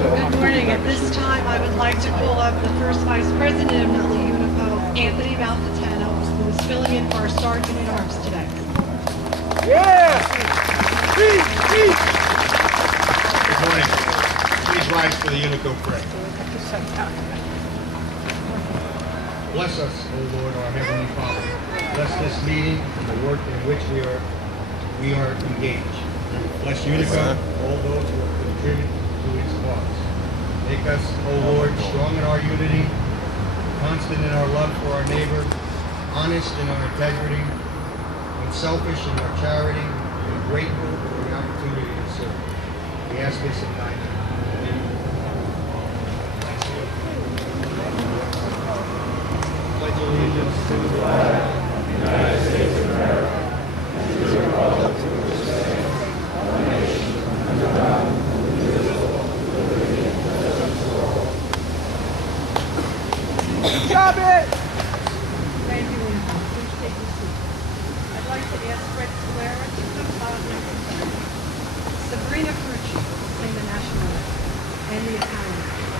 Good morning. At this time, I would like to call up the first Vice President of Nutley Unico, Anthony Malfitano, who is filling in for our Sergeant at Arms today. Yeah! Good morning. Please rise for the Unico prayer. Bless us, O Lord, our Heavenly Father. Bless this meeting and the work in which we are engaged. Bless Unico, all those who have contributed to its cause. Make us, O Lord, strong in our unity, constant in our love for our neighbor, honest in our integrity, unselfish in our charity, and grateful for the opportunity to serve. We ask this in thy name. Pledge allegiance to the flag of the United States of America and to the republic for which it stands, one nation, under God, indivisible, with liberty and justice for all. Stop it! Thank you, Anthony. Please take your seat. I'd like to ask Fred Solera to come up and Sabrina Frucci to sing the national anthem and the Italian anthem.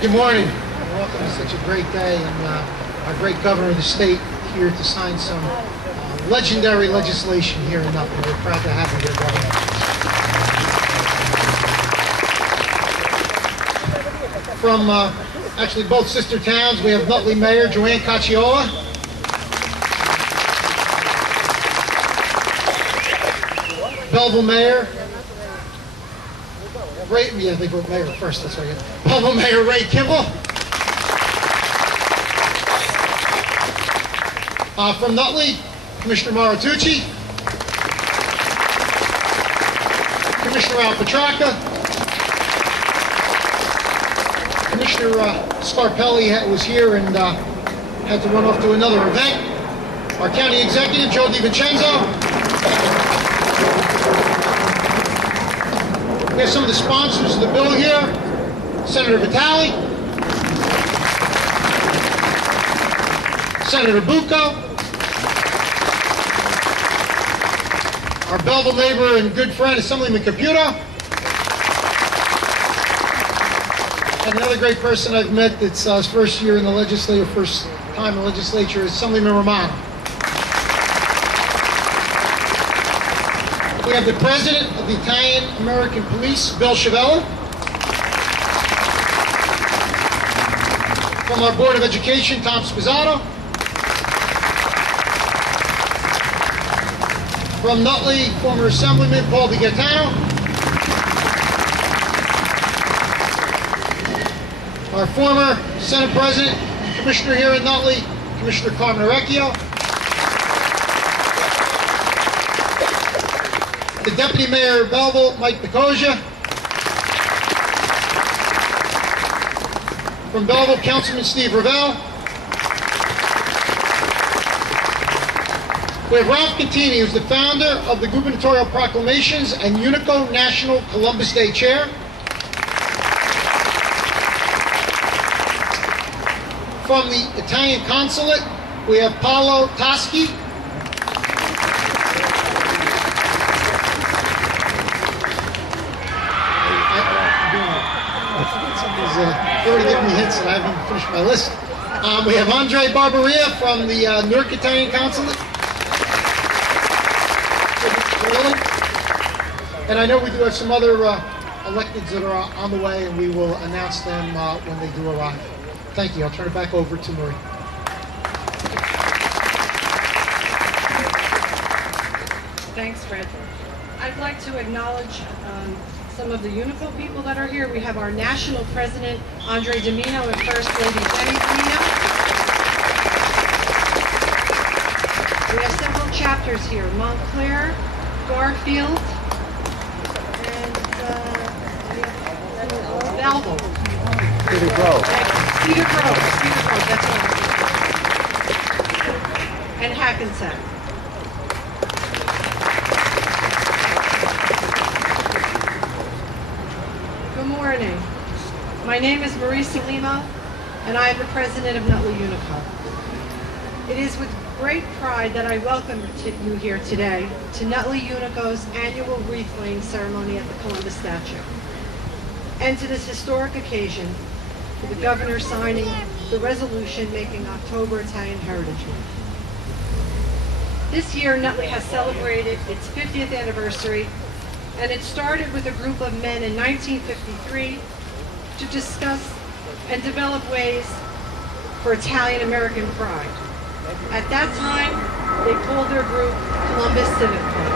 Good morning. Welcome to such a great day, and our great governor of the state here to sign some legendary legislation here in Nutley. We're proud to have you here, Governor. From actually both sister towns, we have Nutley Mayor Joanne Cacciola. Belleville Mayor. I think we're Mayor first, that's right. Belleville Mayor Ray Kimball. From Nutley, Commissioner Maritucci. Commissioner Al Petracca. Commissioner Scarpelli was here and had to run off to another event. Our County Executive, Joe DiVincenzo. We have some of the sponsors of the bill here. Senator Vitale, Senator Bucco, our Belleville neighbor and good friend, Assemblyman Caputo, and another great person I've met that's his first year in the legislature, first time in the legislature, is Assemblyman Romano. We have the President of the Italian-American Police, Bill Chavella. From our Board of Education, Tom Spizzato. From Nutley, former Assemblyman Paul DiGaetano. Our former Senate President, Commissioner here in Nutley, Commissioner Carmen Orecchio. The Deputy Mayor of Belleville, Mike Nicosia. From Belleville, Councilman Steve Ravel. We have Ralph Contini, who's the founder of the Gubernatorial Proclamations and Unico National Columbus Day Chair. From the Italian Consulate, we have Paolo Toschi. Somebody's already giving me hints and I haven't finished my list. We have Andre Barbaria from the Newark Italian Consulate. And I know we do have some other electeds that are on the way, and we will announce them when they do arrive. Thank you. I'll turn it back over to Marie. Thanks, Fred. I'd like to acknowledge some of the Unico people that are here. We have our National President, Andre Domino, and First Lady Jenny Domino. We have several chapters here: Montclair, Garfield, and Belleville. Cedar Grove. Cedar Grove, that's right. And Hackensack. Good morning. My name is Marie Salimo, and I am the president of Nutley Unico. It is with great pride that I welcome you here today to Nutley Unico's annual wreath-laying ceremony at the Columbus statue, and to this historic occasion for the governor signing the resolution making October Italian Heritage Month. This year, Nutley has celebrated its 50th anniversary, and it started with a group of men in 1953 to discuss and develop ways for Italian-American pride. At that time, they called their group Columbus Civic Club.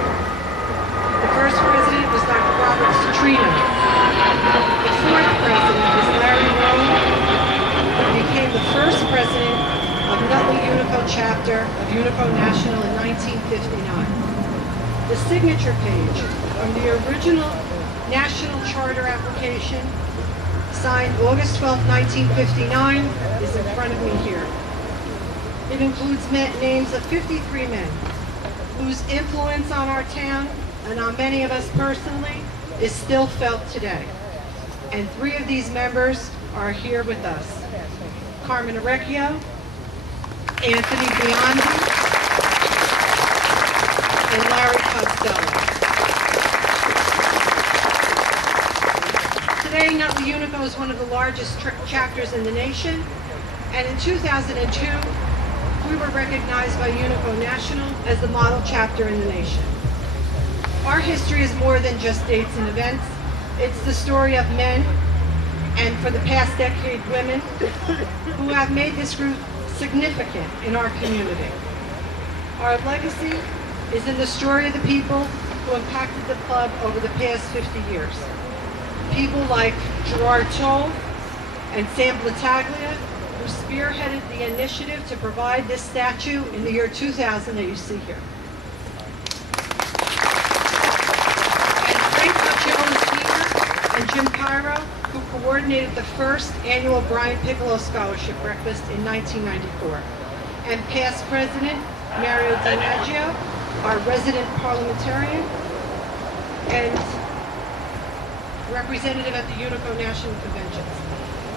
The first president was Dr. Robert Citrino. The fourth president was Larry Rome, who became the first president of Nutley Unico chapter of Unico National in 1959. The signature page from the original national charter application, signed August 12, 1959, is in front of me here. It includes names of 53 men whose influence on our town and on many of us personally is still felt today. And 3 of these members are here with us: Carmen Orecchio, Anthony Biondi, and Larry Costello. Today, Nutley Unico is one of the largest chapters in the nation, and in 2002, we were recognized by Unico National as the model chapter in the nation. Our history is more than just dates and events. It's the story of men, and for the past decade, women, who have made this group significant in our community. Our legacy is in the story of the people who impacted the club over the past 50 years. People like Gerard Toll and Sam Battaglia, who spearheaded the initiative to provide this statue in the year 2000 that you see here. And Frank Marcello Sr. and Jim Pyro, who coordinated the first annual Brian Piccolo Scholarship Breakfast in 1994. And past president Mario DiMaggio, our resident parliamentarian, and representative at the Unico National Conventions,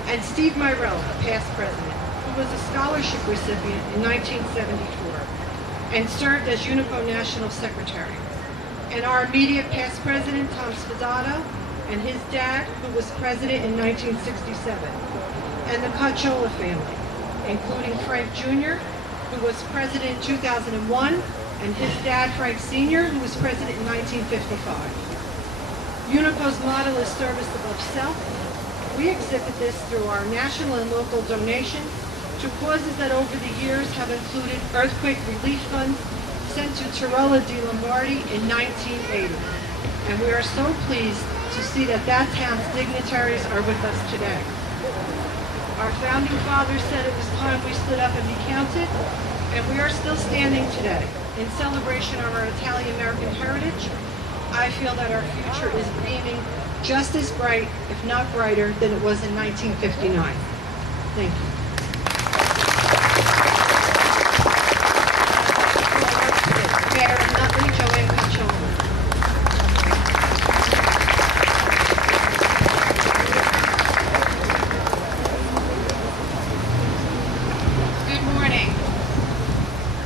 and Steve Myrell, a past president, who was a scholarship recipient in 1974 and served as Unico National Secretary, and our immediate past president, Tom Sposato, and his dad, who was president in 1967, and the Cacciola family, including Frank Jr., who was president in 2001, and his dad, Frank Sr., who was president in 1955. Unico's motto is service above self. We exhibit this through our national and local donations to causes that over the years have included earthquake relief funds sent to Tirola di Lombardi in 1980. And we are so pleased to see that that town's dignitaries are with us today. Our founding fathers said it was time we stood up and be counted, and we are still standing today in celebration of our Italian-American heritage. I feel that our future is beaming just as bright, if not brighter, than it was in 1959. Thank you. Mayor of Nutley, Joanne Cacciola. Good morning.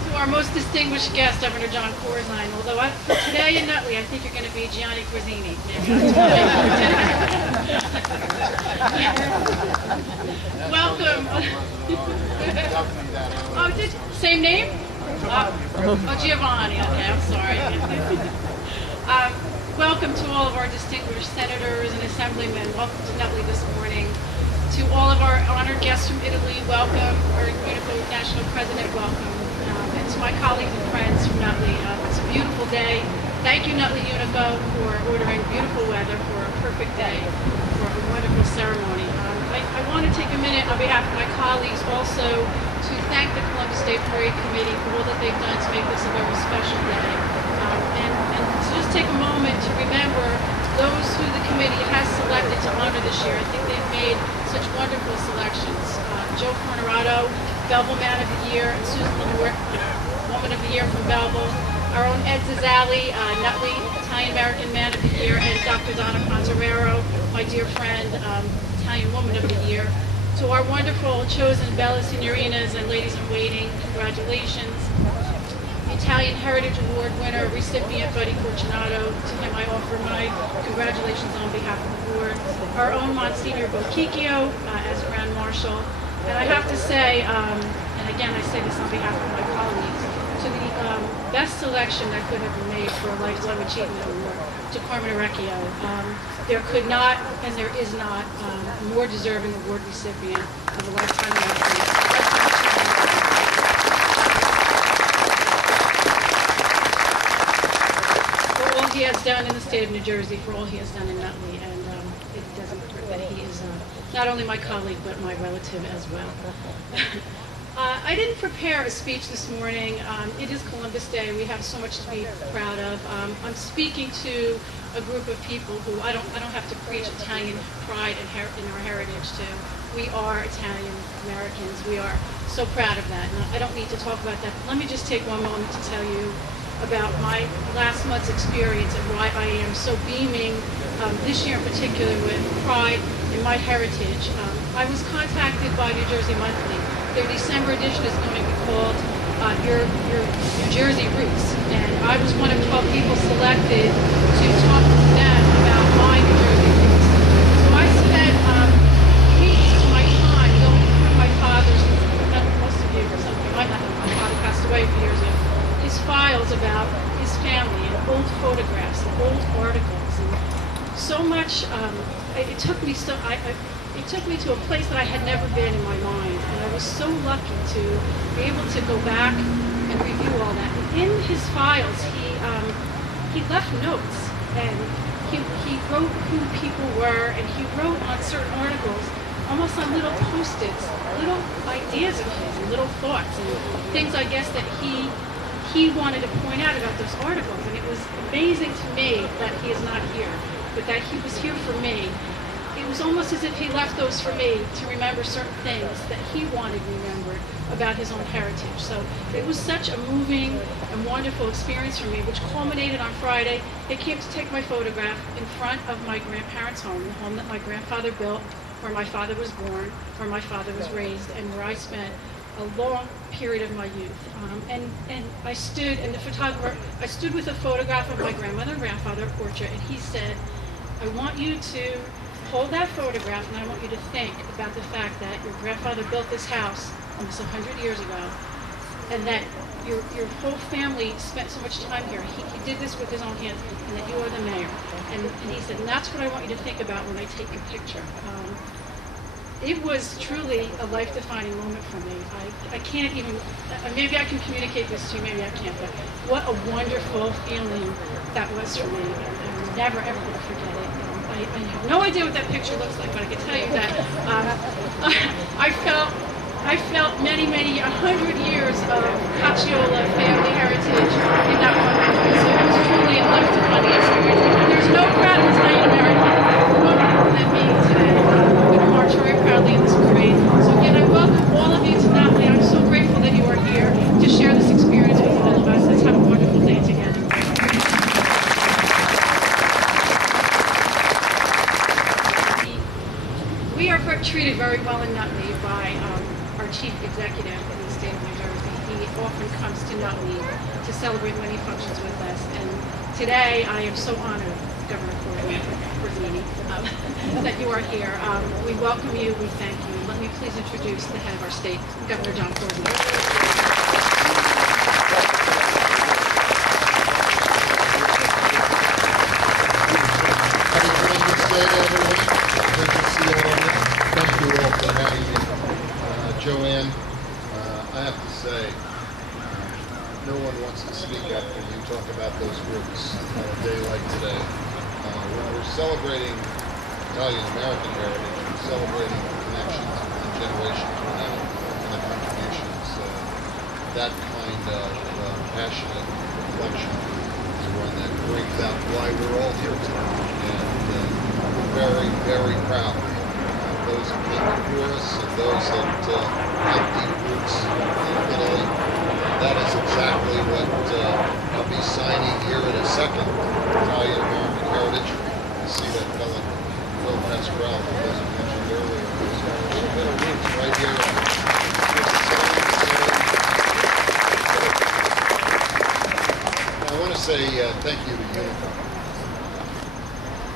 To our most distinguished guest, Governor John Cozine, although today in Nutley, I think you're going to be Gianni Cozine. Welcome. Oh, same name? Oh, Giovanni. Okay, I'm sorry. Welcome to all of our distinguished senators and assemblymen. Welcome to Nutley this morning. To all of our honored guests from Italy, welcome. Our Unico National President, welcome. And to my colleagues and friends from Nutley, it's a beautiful day. Thank you, Nutley Unico, for ordering beautiful weather for a perfect day, for a wonderful ceremony. I want to take a minute on behalf of my colleagues also to thank the Columbus Day Parade Committee for all that they've done to make this a very special day. And to just take a moment to remember those who the committee has selected to honor this year. I think they've made such wonderful selections. Joe Fornerato, Belleville Man of the Year, and Susan LaMorte, Woman of the Year from Belleville. Our own Ed Zazzali, Nutley Italian-American Man of the Year, and Dr. Donna Contarero, my dear friend, Italian Woman of the Year. To our wonderful chosen Bella Signorinas and ladies-in-waiting, congratulations. The Italian Heritage Award winner, recipient Buddy Fortunato, to him I offer my congratulations on behalf of the board. Our own Monsignor Bochicchio as Grand Marshal. And I have to say, and again I say this on behalf of my colleagues, to the best selection that could have been made for a Lifetime Achievement Award, to Carmen Orecchio. There could not, and there is not, more deserving award recipient of a Lifetime Achievement. For all he has done in the state of New Jersey, for all he has done in Nutley, and it doesn't hurt that he is not only my colleague, but my relative as well. I didn't prepare a speech this morning. It is Columbus Day. We have so much to be proud of. I'm speaking to a group of people who I don't have to preach Italian pride in our heritage to. We are Italian Americans. We are so proud of that. And I don't need to talk about that. But let me just take one moment to tell you about my last month's experience and why I am so beaming this year in particular with pride in my heritage. I was contacted by New Jersey Monthly. Their December edition is going to be called your New Jersey Roots. And I was one of 12 people selected to talk to them about my New Jersey roots. So I spent weeks of my time going through my father's, most of you or something, might not know, my father passed away a few years ago, his files about his family and old photographs and old articles. And so much, it took me to a place that I had never been in my mind, and I was so lucky to be able to go back and review all that. And in his files, he left notes, and he wrote who people were, and he wrote on certain articles, almost on little post-its, little ideas of his, and little thoughts, and things I guess that he wanted to point out about those articles. And it was amazing to me that he is not here, but that he was here for me. It was almost as if he left those for me to remember certain things that he wanted remembered about his own heritage. So it was such a moving and wonderful experience for me, which culminated on Friday. They came to take my photograph in front of my grandparents' home, the home that my grandfather built, where my father was born, where my father was raised, and where I spent a long period of my youth. And I stood, and the photographer, I stood with a photograph of my grandmother and grandfather, a portrait, and he said, I want you to hold that photograph, and I want you to think about the fact that your grandfather built this house almost 100 years ago, and that your whole family spent so much time here. He did this with his own hands, and that you are the mayor. And he said, and that's what I want you to think about when I take your picture. It was truly a life-defining moment for me. I can't even, maybe I can communicate this to you, maybe I can't, but what a wonderful feeling that was for me. I'm never, ever going to forget it. I have no idea what that picture looks like, but I can tell you that I felt many, 100 years of Cacciola family heritage in that one moment. So it was truly a life-defining experience. And there's no prouder Italian American than me today. I'm going to march very proudly in this parade. So again, I welcome all of you to Napoli. I'm so grateful that you are here to share this experience with all of us. Let's have a wonderful day together. We are treated very well in Nutley by our chief executive in the state of New Jersey. He often comes to Nutley to celebrate many functions with us. And today I am so honored, Governor Cozine, that you are here. We welcome you. We thank you. Let me please introduce the head of our state, Governor John Cozine. Thank you all for having me. Joanne, I have to say, no one wants to speak after you talk about those roots on a day like today. When we're celebrating Italian-American heritage, we're celebrating the connections and generations we have and the contributions. That kind of passionate reflection is one that brings out why we're all here today. And we're very, very proud. Those who came before us and those that have deep roots in Italy. That is exactly what I'll be signing here in a second. Italian-American heritage. You see that fellow, Phil Pasquale, who wasn't mentioned earlier. There's a bit of roots right here. I want to say thank you to Unico.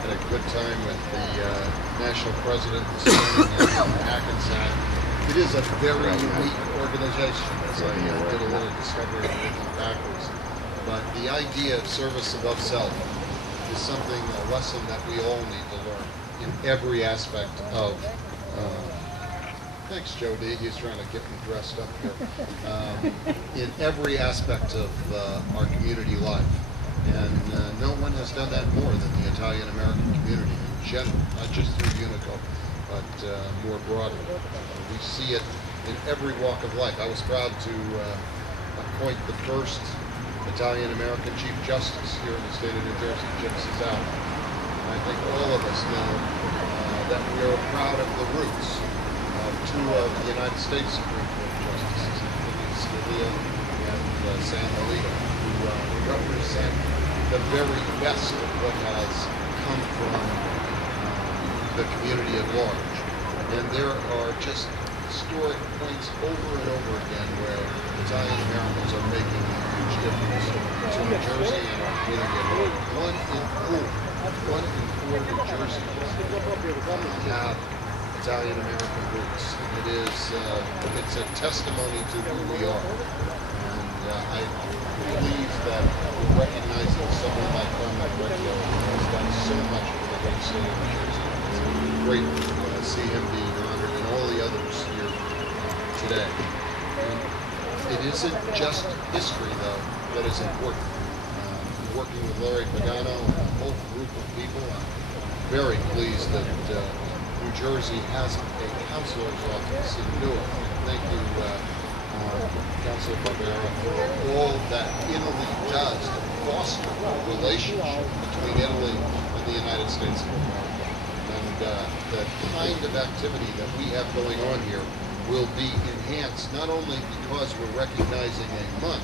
Had a good time with the national president this morning in Hackensack. It is a very unique organization, as I did a little discovery looking backwards. But the idea of service above self is something, a lesson that we all need to learn in every aspect of. Thanks, Joe D. He's trying to get me dressed up here. In every aspect of our community life. And no one has done that more than the Italian-American community in general, not just through Unico, but more broadly. We see it in every walk of life. I was proud to appoint the first Italian-American Chief Justice here in the state of New Jersey, Jim Cizal. And I think all of us know that we are proud of the roots of two of the United States Supreme Court justices, Scalia and San Alito, who represent the very best of what has come from the community at large. And there are just historic points over and over again where Italian Americans are making a huge difference to New Jersey and our community at large. One in four New Jerseyans have Italian American roots. It's a testimony to who we are. And I believe that recognizing someone like Carmen Vecchio has done so much for the great state of New Jersey. It's great to see him being honored and all the others here today. And it isn't just history, though, that is important. Working with Larry Pagano and a whole group of people, I'm very pleased that New Jersey has a counselor's office in Newark. Thank you, Councilor Barbera, for all that Italy does to foster a relationship between Italy and the United States of America. And the kind of activity that we have going on here will be enhanced not only because we're recognizing a month,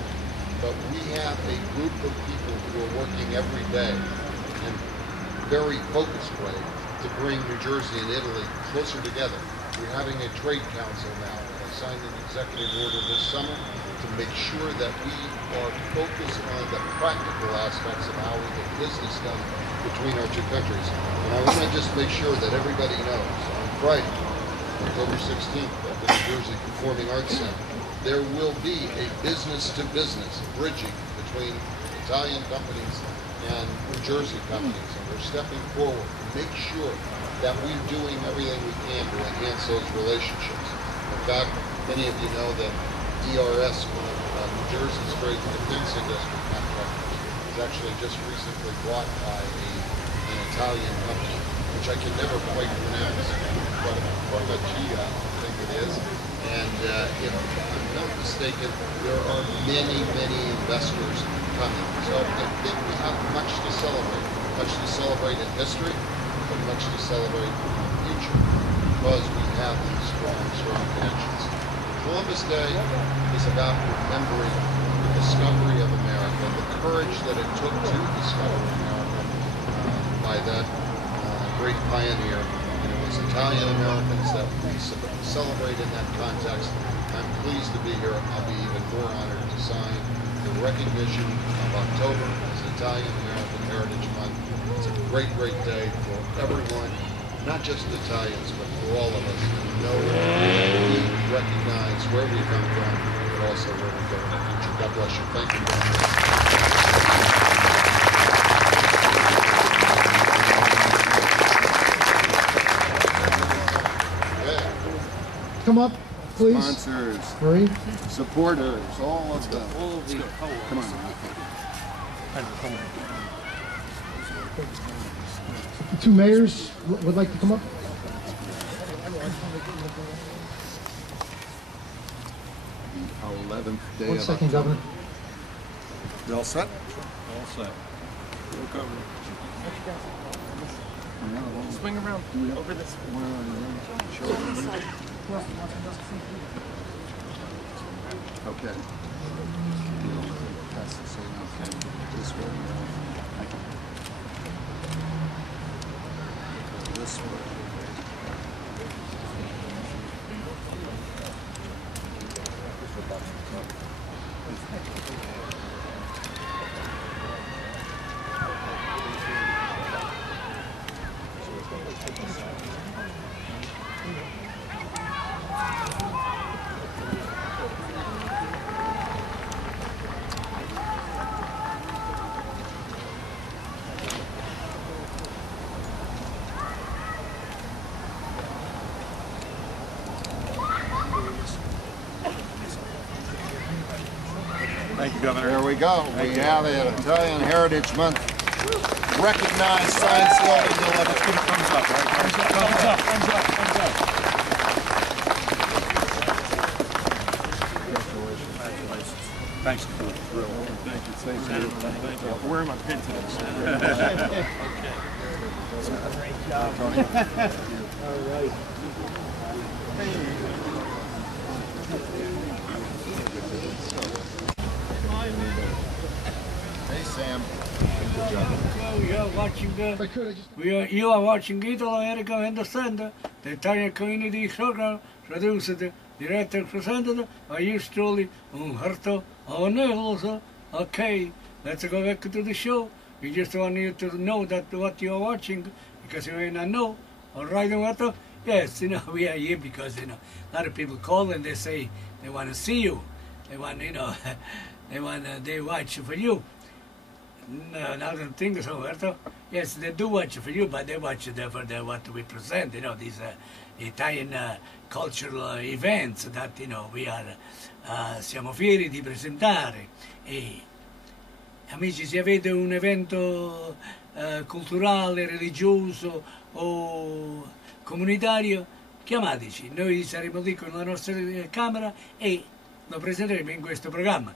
but we have a group of people who are working every day in a very focused way to bring New Jersey and Italy closer together. We're having a trade council now, and I signed an executive order this summer to make sure that we are focused on the practical aspects of how we get business done between our two countries. And I want to just make sure that everybody knows, on Friday, October 16th, at the New Jersey Performing Arts Center, there will be a business-to-business bridging between Italian companies and New Jersey companies, and we're stepping forward to make sure that we're doing everything we can to enhance those relationships. In fact, many of you know that DRS, one of New Jersey's great defense industry contractors, was actually just recently bought by an Italian company, which I can never quite pronounce, but Farmacia, I think it is. And if I'm not mistaken, there are many, many investors coming. So I think we have much to celebrate in history, but much to celebrate in the future, because we have these strong connections. Columbus Day is about remembering the discovery of America, the courage that it took to discover America by that great pioneer. And it was Italian Americans that we celebrate in that context. I'm pleased to be here. I'll be even more honored to sign the recognition of October as Italian American Heritage Month. It's a great day for everyone, not just Italians, but for all of us to know that we recognize where we come from, but also where we go in the future. God bless you. Thank you very much. Come up, please. Sponsors, Marie. supporters, all of them. Come on. The two mayors would like to come up. 11th day 1 of second, October. Governor. You all set? All set. We'll cover it. Swing around over this. Okay. That's the same. Okay. This way. This way. Thank you, Governor. There we go. We have an Italian Heritage Month recognized, signed, sealed, and delivered. Let's give a thumbs up, right? Thumbs up, thumbs up, thumbs up, thumbs up. Congratulations. Thanks for the drill. Thank you. Thank you. I'm wearing my pin today. Okay. Great job. All right. Hey, Sam. Good job. You are watching Italy America understand the Italian community program produced, directed, presented by yours truly, Umberto of Naples. Okay, let's go back to the show. We just want you to know that what you are watching, because you may not know. All right, Umberto? Yes, we are here because, a lot of people call and they say they want to see you. They want, they watch for you. No, I don't think so, Umberto. Yes, they do watch for you, but they watch for what we present, these Italian cultural events that, we are, siamo fieri di presentare. E, amici, se avete un evento culturale, religioso o comunitario, chiamateci, noi saremo lì con la nostra camera e lo presenteremo in questo programma.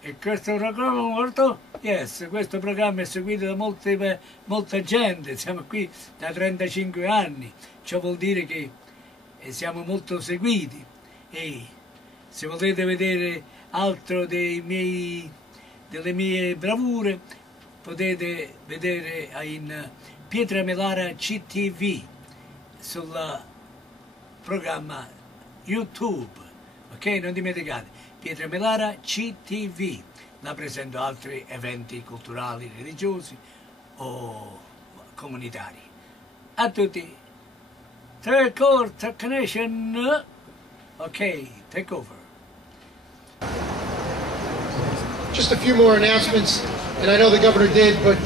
E questo programma, Umberto? Yes, questo programma è seguito da molta gente, siamo qui da 35 anni, ciò vuol dire che siamo molto seguiti E se volete vedere altro delle mie bravure, potete vedere in Pietra Melara CTV sul programma YouTube, ok? Non dimenticate, Pietra Melara CTV, la presento altri eventi culturali, religiosi o comunitari. A tutti, third court connection, ok, take over. Just a few more announcements, and I know the governor did, but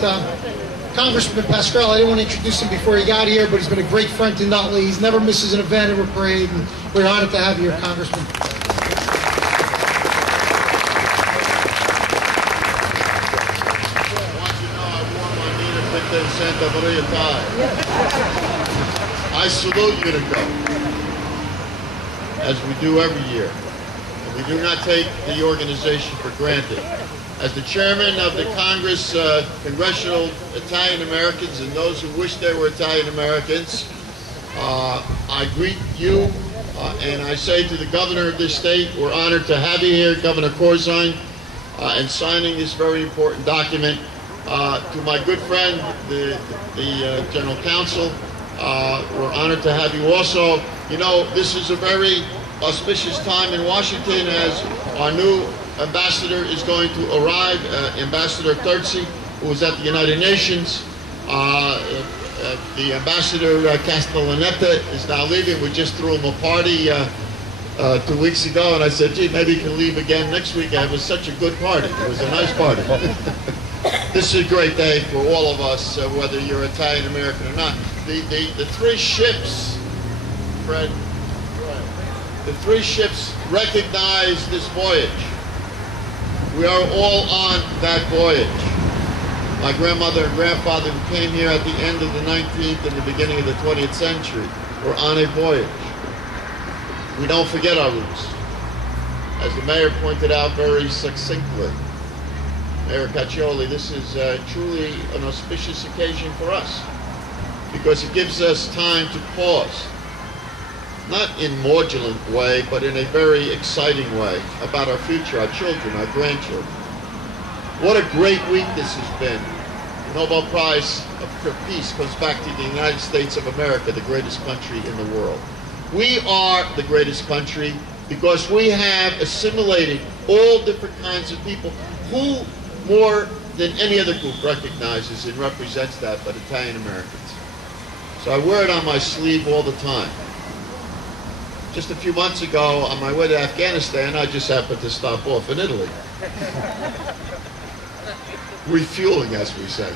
Congressman Pascrell, I didn't want to introduce him before he got here, but he's been a great friend to Nutley. He's never misses an event or a parade, and we're honored to have you here, Congressman. I want you to know I wore my Nina Pinta Santa Maria tie. I salute you to go, as we do every year. We do not take the organization for granted. As the chairman of the Congress, Congressional Italian Americans and those who wish they were Italian Americans, I greet you and I say to the governor of this state, we're honored to have you here, Governor Cozine, and signing this very important document. To my good friend, the General Counsel, we're honored to have you also. You know, this is a very auspicious time in Washington as our new ambassador is going to arrive, Ambassador Terzi, who was at the United Nations. The Ambassador Castellaneta is now leaving. We just threw him a party 2 weeks ago, and I said, gee, maybe he can leave again next week. It was such a good party. It was a nice party. This is a great day for all of us, whether you're Italian American or not. The three ships, Fred, the three ships recognize this voyage. We are all on that voyage. My grandmother and grandfather who came here at the end of the 19th and the beginning of the 20th century were on a voyage. We don't forget our roots. As the mayor pointed out very succinctly, Mayor Caccioli, this is truly an auspicious occasion for us because it gives us time to pause. Not in a modulant way, but in a very exciting way about our future, our children, our grandchildren. What a great week this has been. The Nobel Prize for Peace goes back to the United States of America, the greatest country in the world. We are the greatest country because we have assimilated all different kinds of people who, more than any other group, recognizes and represents that, but Italian Americans. So I wear it on my sleeve all the time. Just a few months ago, on my way to Afghanistan, I just happened to stop off in Italy. Refueling, as we say.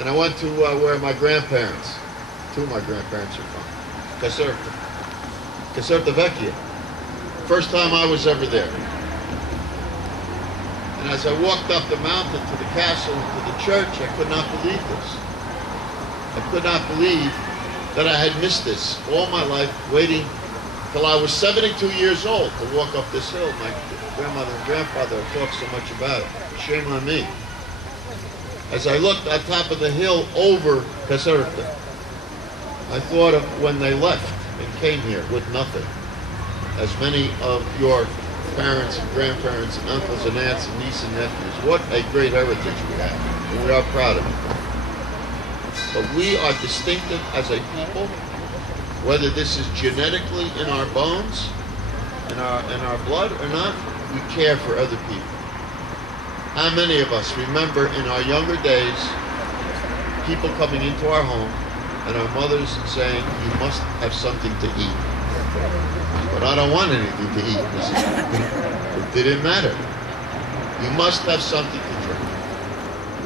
And I went to where my grandparents, two of my grandparents are from, Caserta Vecchia. First time I was ever there. And as I walked up the mountain to the castle and to the church, I could not believe this. I could not believe that I had missed this all my life, waiting till I was 72 years old to walk up this hill. My grandmother and grandfather have talked so much about it. Shame on me. As I looked on top of the hill over Caserta, I thought of when they left and came here with nothing. As many of your parents and grandparents and uncles and aunts and nieces and nephews. What a great heritage we have, and we are proud of it. But we are distinctive as a people, whether this is genetically in our bones, in our blood or not. We care for other people. How many of us remember in our younger days people coming into our home and our mothers saying, "You must have something to eat." But I don't want anything to eat. It didn't matter. You must have something to drink.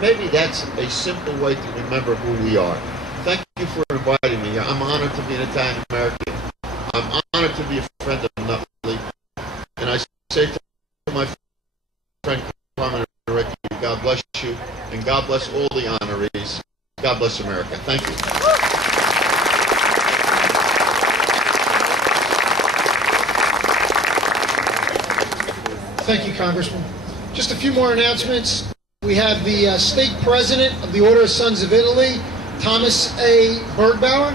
Maybe that's a simple way to remember who we are. Thank you for inviting me. I'm honored to be an Italian American. I'm honored to be a friend of Nutley. And I say to my friend Carmen, God bless you, and God bless all the honorees. God bless America. Thank you. Thank you, Congressman. Just a few more announcements. We have the State President of the Order of Sons of Italy, Thomas A. Bergbauer.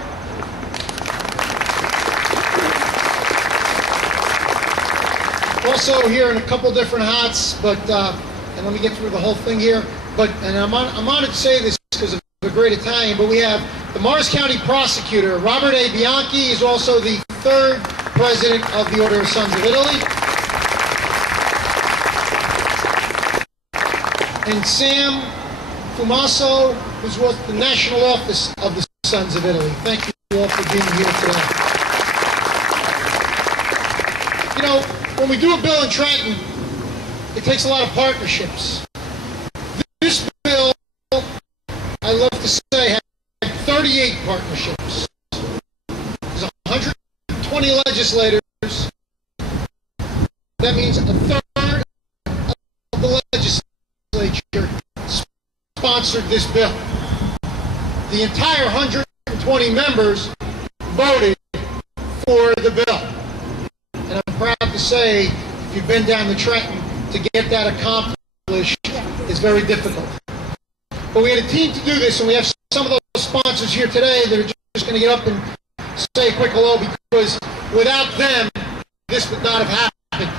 also here in a couple different hats, but and let me get through the whole thing here. And I'm honored to say this because of a great Italian, but we have the Morris County Prosecutor, Robert A. Bianchi, is also the 3rd President of the Order of Sons of Italy. And Sam Fumaso, who's with the National Office of the Sons of Italy. Thank you all for being here today. You know, when we do a bill in Trenton, it takes a lot of partnerships. This bill, I love to say, had 38 partnerships. There's 120 legislators. That means a third of the legislature sponsored this bill. The entire 120 members voted for the bill. And I'm proud to say, if you've been down the Trenton, to get that accomplished is very difficult. But we had a team to do this, and we have some of those sponsors here today that are just going to get up and say a quick hello, because without them, this would not have happened.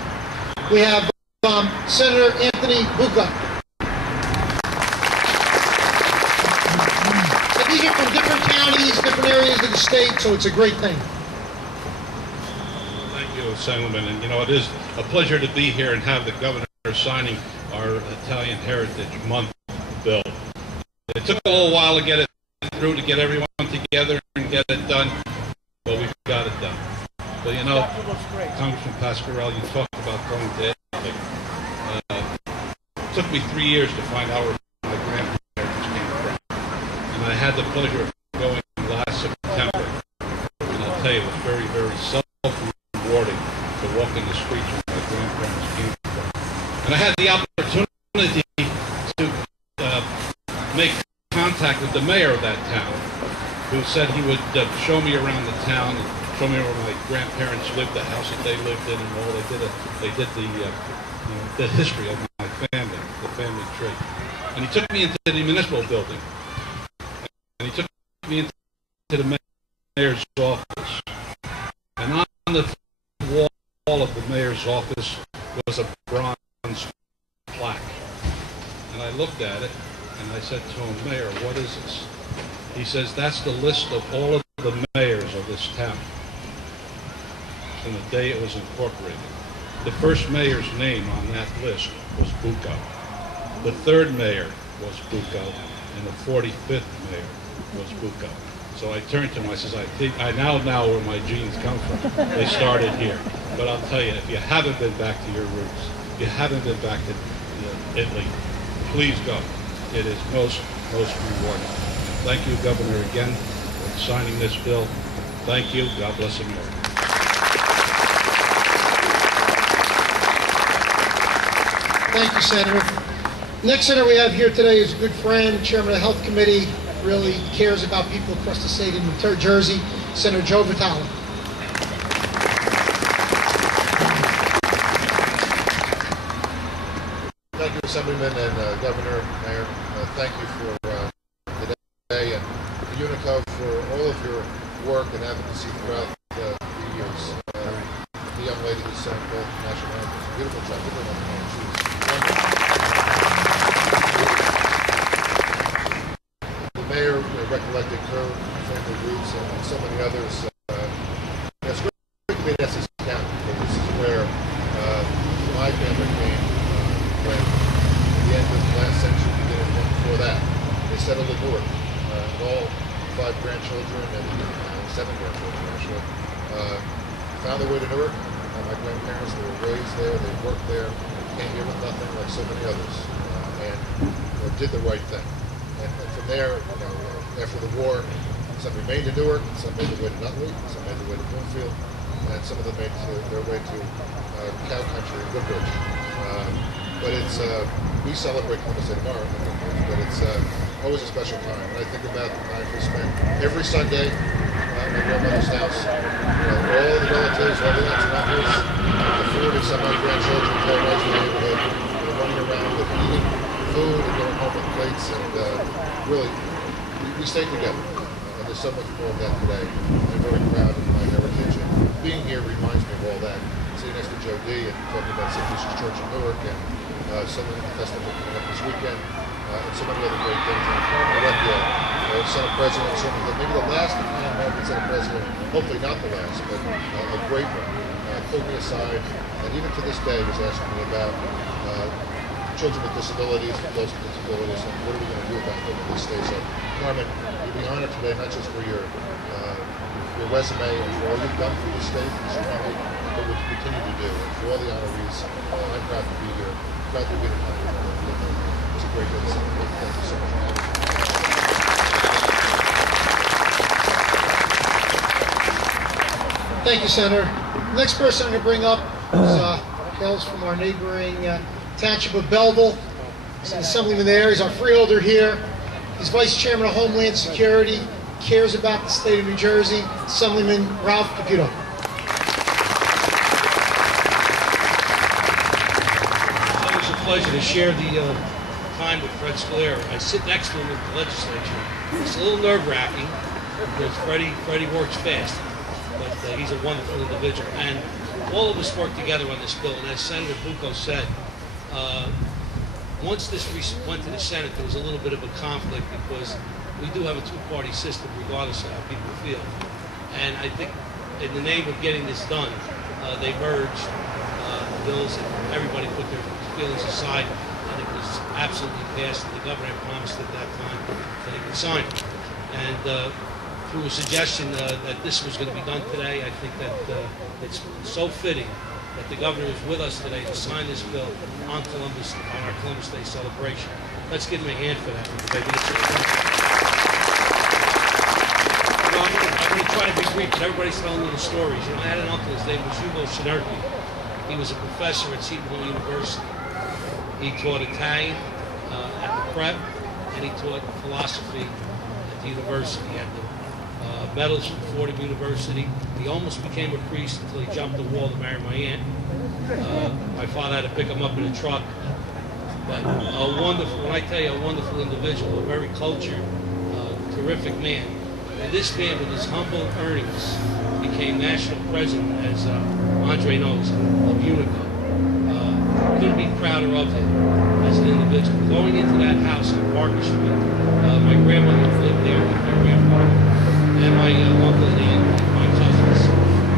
We have Senator Anthony Bucca. And these are from different counties, different areas of the state, so it's a great thing. Assemblyman, and you know, it is a pleasure to be here and have the governor signing our Italian Heritage Month bill. It took a little while to get it through, to get everyone together and get it done, but we've got it done. But you know, Congressman Pasquarelli, you talked about going to Italy. It took me 3 years to find out where my grandparents came from, and I had the pleasure of going last September, and I'll tell you, it was very, very rewarding to walk in the streets where my grandparents came from. And I had the opportunity to make contact with the mayor of that town, who said he would show me around the town and show me where my grandparents lived, the house that they lived in, and all. They did the history of my family, the family tree. And he took me into the municipal building, and he took me into the mayor's office. And on the wall of the mayor's office was a bronze plaque. And I looked at it and I said to him, "Mayor, what is this?" He says, "That's the list of all of the mayors of this town from the day it was incorporated. The first mayor's name on that list was Bucco. The third mayor was Bucco, and the 45th mayor was Bucco." So I turned to him, I says, I now know where my genes come from. They started here. But I'll tell you, if you haven't been back to your roots, if you haven't been back to Italy, please go. It is most rewarding. Thank you, Governor, again, for signing this bill. Thank you. God bless America. Thank you, Senator. Next senator we have here today is a good friend, chairman of the Health Committee, really cares about people across the state of New Jersey, Senator Joe Vitale. Thank you, Assemblyman and Governor, Mayor. Thank you for today, and Unico for all of your work and advocacy throughout the years. The young lady who sang both national anthems, beautiful job. The mayor recollected her family roots and so many others. It's great to be in Essex County, because this is where my family came when, at the end of the last century, beginning one before that, they settled in Newark. And all 5 grandchildren and 7 grandchildren, actually, found their way to Newark. My grandparents, they were raised there, they worked there, came here with nothing like so many others, and did the right thing. And from there, after the war, some remained in Newark, some made their way to Nutley, some made their way to Bloomfield, and some of them made their way to Cow Country and Woodbridge. But it's, we celebrate Columbus Day tomorrow, but it's always a special time. And I think about the time we spent every Sunday at my grandmother's house. All the relatives, all the aunts and uncles, the 40-some-odd grandchildren, terrorizing the neighborhood, running around with eating food and going home with plates, and really, we stay together. And there's so much more of that today. I'm very proud of my heritage, and being here reminds me of all that. It's sitting next to Joe D. and talking about St. Lucia's Church in Newark and some of the festival coming up this weekend, and so many other great things. And former Recchio, Senate President, certainly maybe the last American Senate President, hopefully not the last, but a great one, pulled me aside, and even to this day was asking me about children with disabilities, adults with disabilities, and what are we going to do about them in this state. So, Carmen, you'll be honored today, not just for your resume and for all you've done for the state and this county, but what you continue to do. And for all the honorees, I'm proud to be here, proud to be here. It's a great day to celebrate. Thank you so much for having me. Thank you, Senator. Next person I'm going to bring up is hails from our neighboring township of Belleville. He's an assemblyman there. He's our freeholder here. He's Vice Chairman of Homeland Security, cares about the state of New Jersey, Assemblyman Ralph Caputo. It's always a pleasure to share the time with Fred Scalera. I sit next to him in the legislature. It's a little nerve-wracking because Freddie works fast, but he's a wonderful individual. And all of us work together on this bill. And as Senator Bucco said, once this went to the Senate, there was a little bit of a conflict because we do have a two-party system regardless of how people feel. And I think in the name of getting this done, they merged the bills and everybody put their feelings aside, and it was absolutely passed. And the governor had promised at that time that he would sign it. And through a suggestion that this was going to be done today, I think that it's so fitting that the governor is with us today to sign this bill on our Columbus Day celebration. Let's give him a hand for that. I'm going to try to be brief, but everybody's telling little stories. You know, I had an uncle, his name was Hugo Sinerki. He was a professor at Seton Hall University. He taught Italian at the prep, and he taught philosophy at the university. He had the medals from Fordham University. He almost became a priest until he jumped the wall to marry my aunt. My father had to pick him up in a truck. But a wonderful, when I tell you a wonderful individual, a very cultured, terrific man. And this man, with his humble earnings, became national president, as Andre knows, of Unico. Couldn't be prouder of him as an individual. Going into that house on Parker Street, my grandmother lived there with my grandfather, and my uncle and aunt, and my cousins.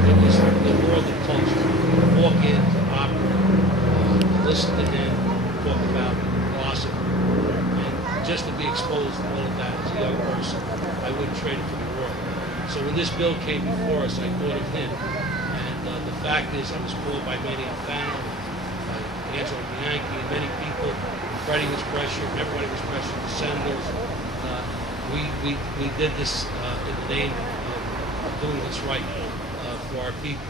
It was the world of culture. Walk into opera, listen to him talk about philosophy, and just to be exposed to all of that as a young person, I wouldn't trade it for the world. So when this bill came before us, I thought of him, and the fact is I was called by Manny Alfano, by Angelo Bianchi, and many people. Freddie was pressured, everybody was pressured, the senators. We did this in the name of doing what's right for our people.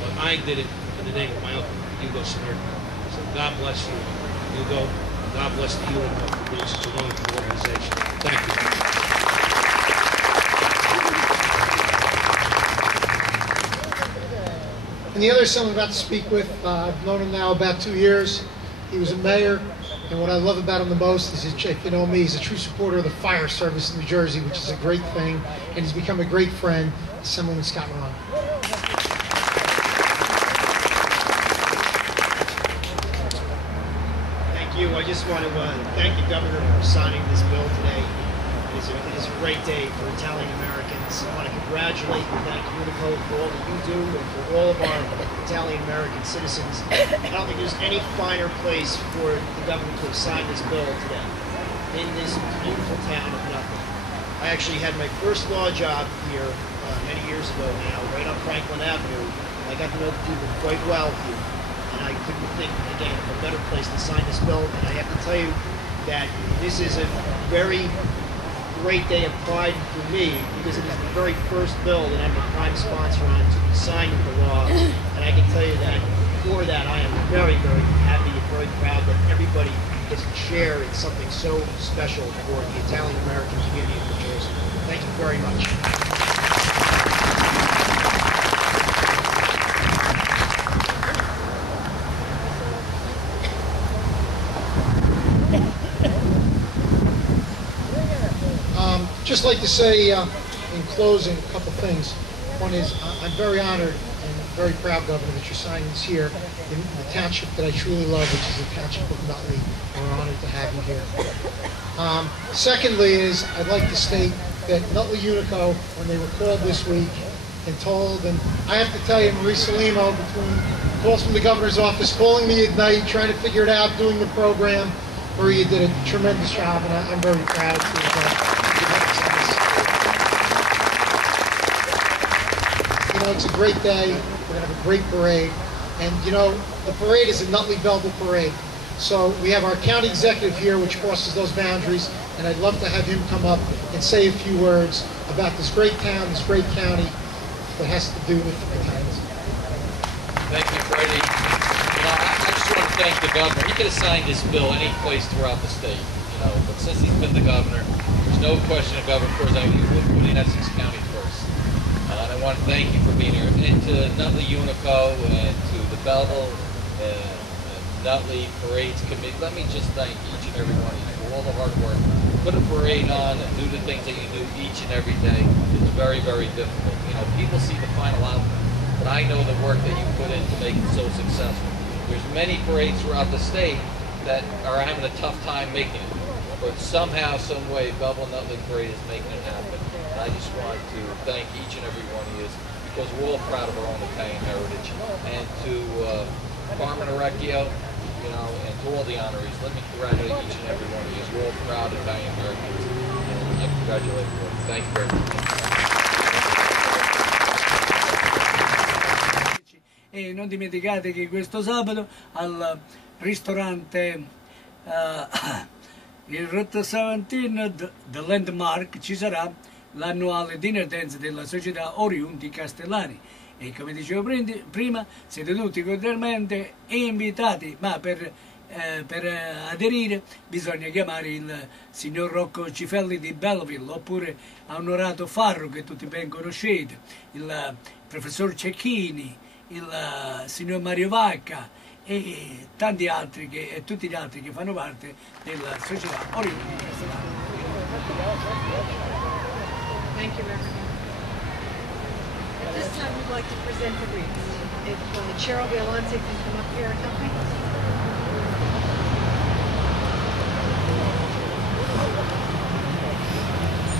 But I did it in the name of my uncle, Hugo Sinerki. So God bless you, Hugo. God bless the Unico for being such a wonderful organization. Thank you. And the other someone I'm about to speak with, I've known him now about 2 years. He was a mayor. And what I love about him the most is, if you know me, he's a true supporter of the fire service in New Jersey, which is a great thing. And he's become a great friend, Assemblyman Scott Ron. Thank you. I just want to thank the governor for signing this bill today. It is a great day for Italian Americans. I want to congratulate and thank Unico for all that you do and for all of our Italian American citizens. I don't think there's any finer place for the governor to have signed this bill today in this beautiful town of Nutley. I actually had my first law job here many years ago now, right on Franklin Avenue. I got to know the people quite well here, and I couldn't think, again, of a better place to sign this bill. And I have to tell you that this is a very great day of pride for me, because it is the very first bill that I'm the prime sponsor on to be signed into law. And I can tell you that for that I am very, very happy and very proud that everybody gets to share in something so special for the Italian American community of New Jersey. Thank you very much. Just like to say in closing a couple things. One is I'm very honored and very proud, Governor, that you're signing this here in the township that I truly love, which is the township of Nutley. We're honored to have you here. Secondly is, I'd like to state that Nutley Unico, when they were called this week and told, and I have to tell you, Marie Salimo, between calls from the governor's office, calling me at night, trying to figure it out, doing the program, Marie, you did a tremendous job, and I'm very proud to have You know, it's a great day. We're going to have a great parade. And, you know, the parade is a Nutley Belleville parade. So we have our county executive here, which crosses those boundaries, and I'd love to have him come up and say a few words about this great town, this great county that has to do with Italians. Thank you, Freddie. You know, I just want to thank the governor. He could have signed this bill any place throughout the state, you know, but since he's been the governor, there's no question the governor first. I mean, he's putting Essex County first. And I want to thank you for being here. And to Nutley Unico and to the Belleville and Nutley Parades Committee, let me just thank each and every one of you for all the hard work. Put a parade on and do the things that you do each and every day. It's very, very difficult. You know, people see the final outcome, but I know the work that you put in to make it so successful. There's many parades throughout the state that are having a tough time making it. But somehow, some way, Belleville Nutley Parade is making it happen. And I just want to thank each and every one of you because we're all proud of our own Italian heritage. And to Carmen Orecchio, you know, and to all the honorees, let me congratulate each and every one of you. We're all proud Italian Americans. And I congratulate you. Thank you very much. E non dimenticate che questo sabato al ristorante il Route 17 The Landmark ci sarà l'annuale dinner dance della società Oriundi Castellani e come dicevo prima siete tutti cordialmente invitati, ma per aderire bisogna chiamare il signor Rocco Cifelli di Belleville oppure a Onorato Farro, che tutti ben conoscete, il professor Cecchini, il signor Mario Vacca e tanti altri e tutti gli altri che fanno parte della società Oriundi Castellani. Thank you, Reverend. At this time, we'd like to present the wreaths. If Cheryl Violante can come up here and help me.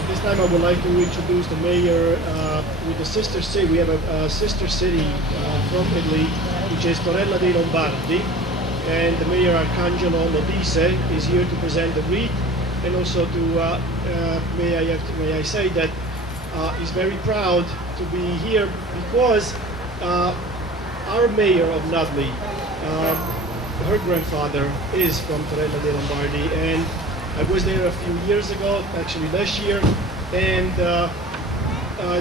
This time I would like to introduce the mayor with the sister city. We have a sister city from Italy, which is Torella dei Lombardi, and the mayor Arcangelo Lodise is here to present the wreath, and also to may I say that he's very proud to be here because our mayor of Nutley, her grandfather is from Torella dei Lombardi, and I was there a few years ago, actually last year, and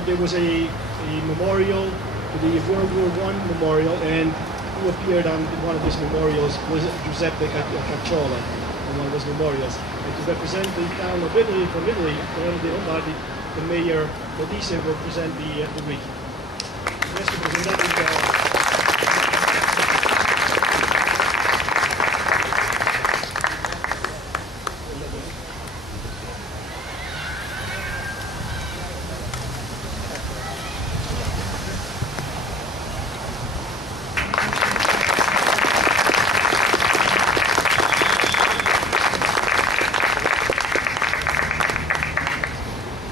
there was a memorial, the World War I memorial, and who appeared on one of these memorials was Giuseppe Cacciola, on one of those memorials. And to represent the town of Italy, from Italy, Torella dei Lombardi, the mayor Lodise will present the wreath.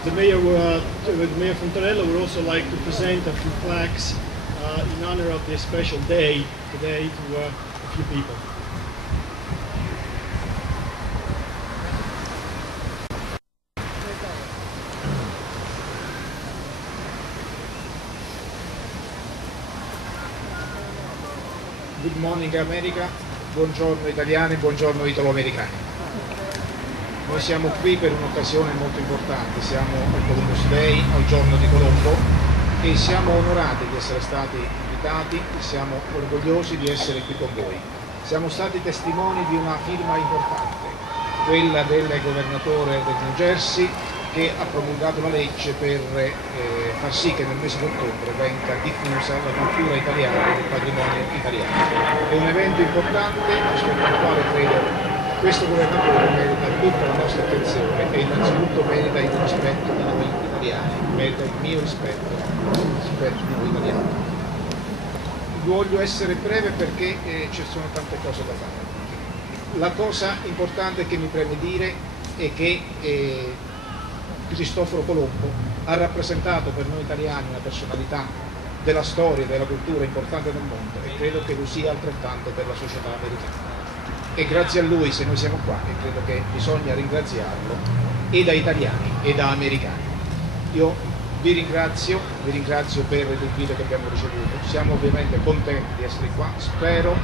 The mayor from Torella would also like to present a few plaques in honor of this special day today to a few people. Good morning America, buongiorno italiani, buongiorno italo-americani. Noi siamo qui per un'occasione molto importante, siamo al Columbus Day, al giorno di Colombo, e siamo onorati di essere stati invitati e siamo orgogliosi di essere qui con voi. Siamo stati testimoni di una firma importante, quella del governatore del New Jersey, che ha promulgato la legge per far sì che nel mese di ottobre venga diffusa la cultura italiana e il patrimonio italiano. È un evento importante rispetto al quale credo questo governatore merita tutta la nostra attenzione e innanzitutto merita il rispetto di noi italiani, merita il mio rispetto di noi italiani. voglio essere breve perché ci sono tante cose da fare. La cosa importante che mi preme dire è che Cristoforo Colombo ha rappresentato per noi italiani una personalità della storia e della cultura importante nel mondo, e credo che lo sia altrettanto per la società americana. E grazie a lui se noi siamo qua, e credo che bisogna ringraziarlo e da italiani e da americani. Io vi ringrazio per l'invito che abbiamo ricevuto, siamo ovviamente contenti di essere qua, spero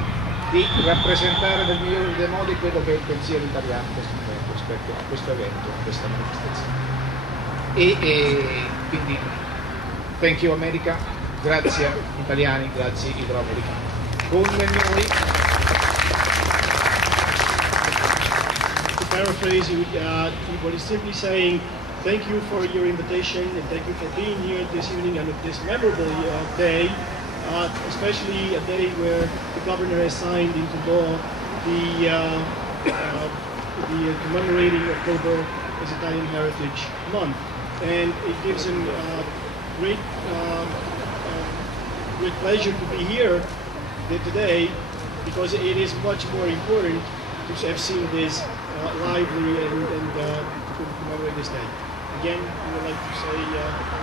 di rappresentare nel migliore dei modi quello che è il pensiero italiano in questo momento rispetto a questo evento, a questa manifestazione. E quindi thank you America, grazie italiani, grazie italo-americani. Con noi, to paraphrase, what is simply saying thank you for your invitation and thank you for being here this evening on this memorable day, especially a day where the governor has signed into law the commemorating October as Italian Heritage Month, and it gives him great pleasure to be here today, because it is much more important to have seen this lively and to commemorate this day. Again, we would like to say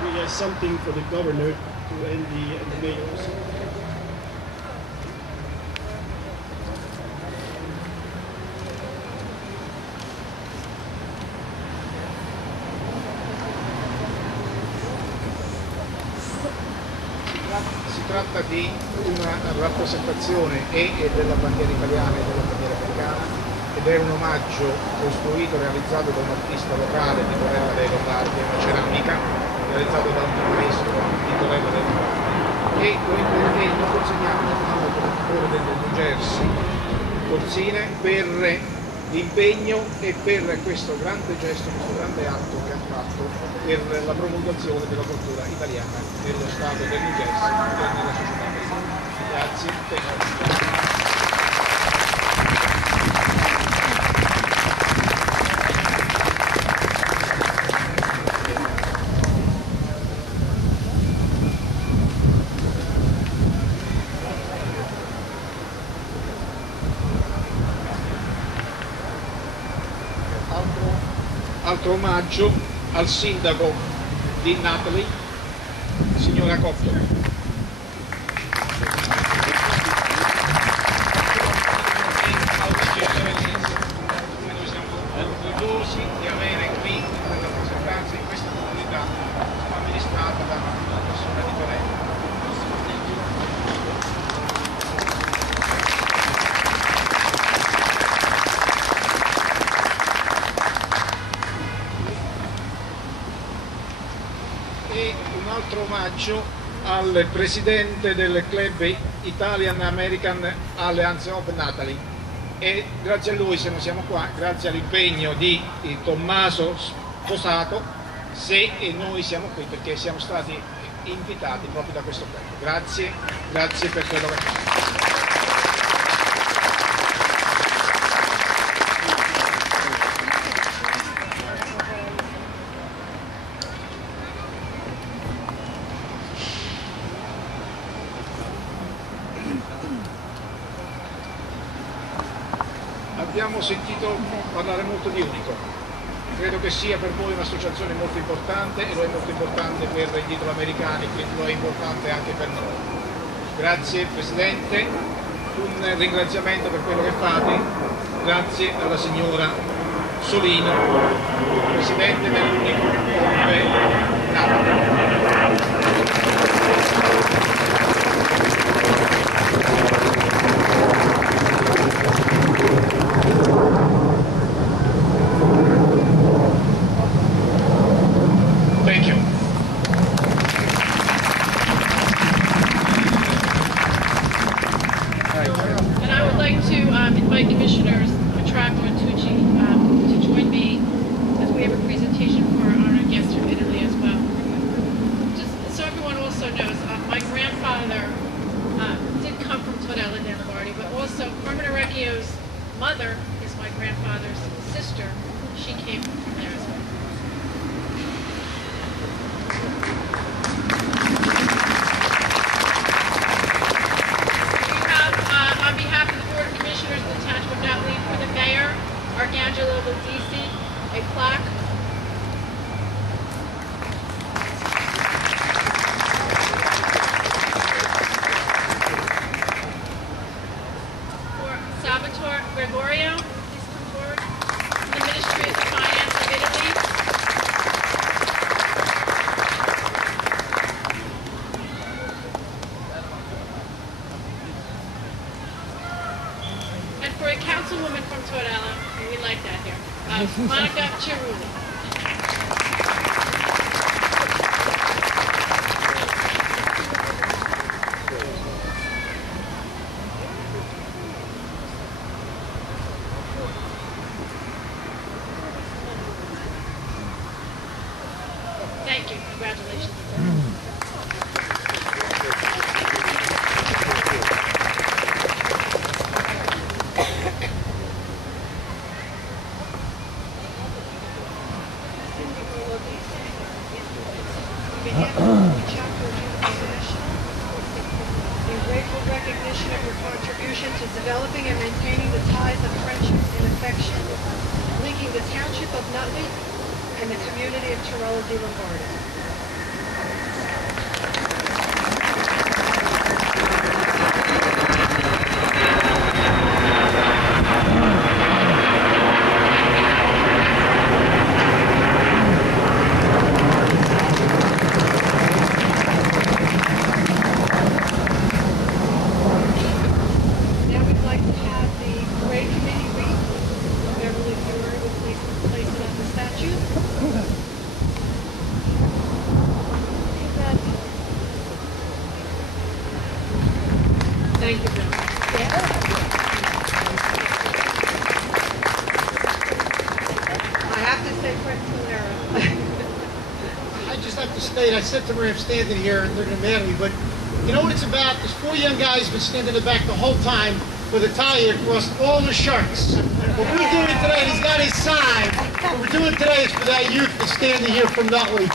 we have something for the governor and the mayor also. si tratta di una rappresentazione della bandiera italiana e della bandiera americana, ed è un omaggio costruito, realizzato da un artista locale di Torella dei Lombardi, una ceramica realizzato da un maestro di Torella dei Lombardi, e lo consegniamo al governatore del New Jersey, Cozine, per l'impegno e per questo grande gesto, questo grande atto che ha fatto per la promulgazione della cultura italiana nello Stato del New Jersey e nella società americana. Grazie. Altro omaggio al sindaco di Napoli, signora Cotto. Noi siamo orgogliosi di avere qui una rappresentanza in questa comunità amministrata da una persona di Torella. E un altro omaggio al presidente del club Italian American Alliance of Naples, e grazie a lui se noi siamo qua, grazie all'impegno di Tommaso Sposato, se noi siamo qui perché siamo stati invitati proprio da questo club. Grazie, grazie per quello che fate. Abbiamo sentito parlare molto di Unico, credo che sia per voi un'associazione molto importante, e lo è molto importante per gli italoamericani, quindi lo è importante anche per noi. Grazie Presidente, un ringraziamento per quello che fate, grazie alla signora Solino, Presidente dell'Unico Napoli. To join me as we have a presentation for our guests from Italy as well. Monica Cerulli. Thank you. Congratulations. In grateful recognition of your contribution to developing and maintaining the ties of friendship and affection linking the township of Nutley and the community of Tirolo di Lombardo. Now we'd like to have the parade committee wreath. Beverly Fury will please place it on the statue. Thank you, Bill. I have to say Fred Calera. I just have to state, I said to Maria, I'm standing here, and they're going to mad at me, but you know what it's about? There's 4 young guys been standing in the back the whole time with a tie across all the sharks. What we're doing today, he's got his sign. What we're doing today is for that youth that's standing here from Nutley.